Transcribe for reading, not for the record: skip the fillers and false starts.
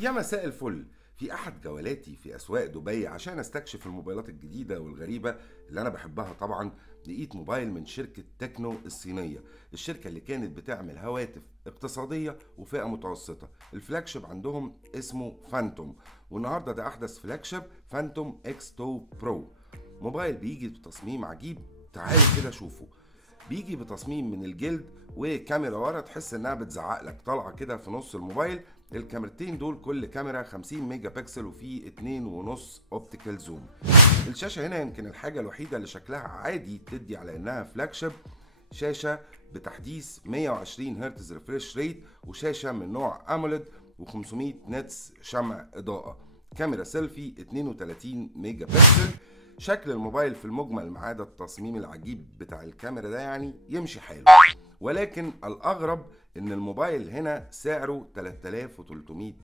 يا مساء الفل. في أحد جولاتي في أسواق دبي عشان أستكشف الموبايلات الجديدة والغريبة اللي أنا بحبها طبعا، لقيت موبايل من شركة تكنو الصينية، الشركة اللي كانت بتعمل هواتف اقتصادية وفئة متوسطة. الفلاجشيب عندهم اسمه فانتوم، والنهاردة ده أحدث فلاجشيب فانتوم اكس 2 برو. موبايل بيجي بتصميم عجيب، تعالوا كده شوفوا. بيجي بتصميم من الجلد وكاميرا ورا تحس انها بتزعق لك، طالعه كده في نص الموبايل. الكاميرتين دول كل كاميرا 50 ميجا بكسل وفي 2.5 اوبتيكال زوم. الشاشه هنا يمكن الحاجه الوحيده اللي شكلها عادي تدي على انها فلاجشيب. شاشه بتحديث 120 هرتز ريفريش ريت، وشاشه من نوع اموليد و500 نتس شمع اضاءه. كاميرا سيلفي 32 ميجا بكسل. شكل الموبايل في المجمل ما عدا التصميم العجيب بتاع الكاميرا ده يعني يمشي حاله، ولكن الأغرب إن الموبايل هنا سعره 3300